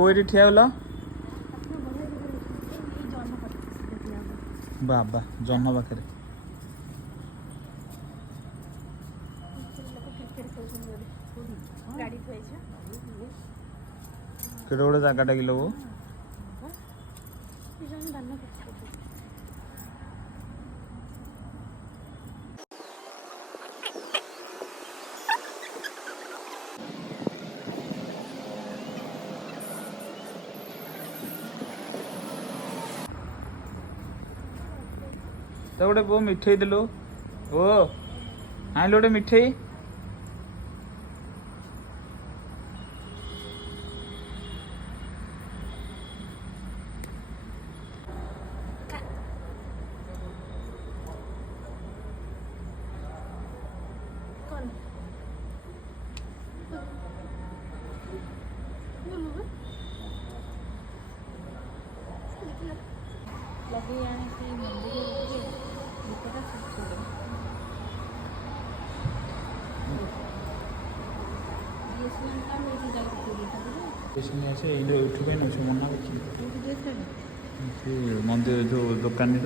ওইটি ঠিয়া হলো বাবা জহ্ন পাখে କେତେ ଗୋଟେ ଜାଗାଟା କି ଲୋ ତ ଗୋଟେ ବୋଉ ମିଠେଇ ଦେଲୁ ଓ ଆଣିଲୁ ଗୋଟେ ମିଠେଇ लगे आने से मंदिर दीपटा छुटे ମନ୍ଦିର ଯୋଉ ଦୋକାନୀ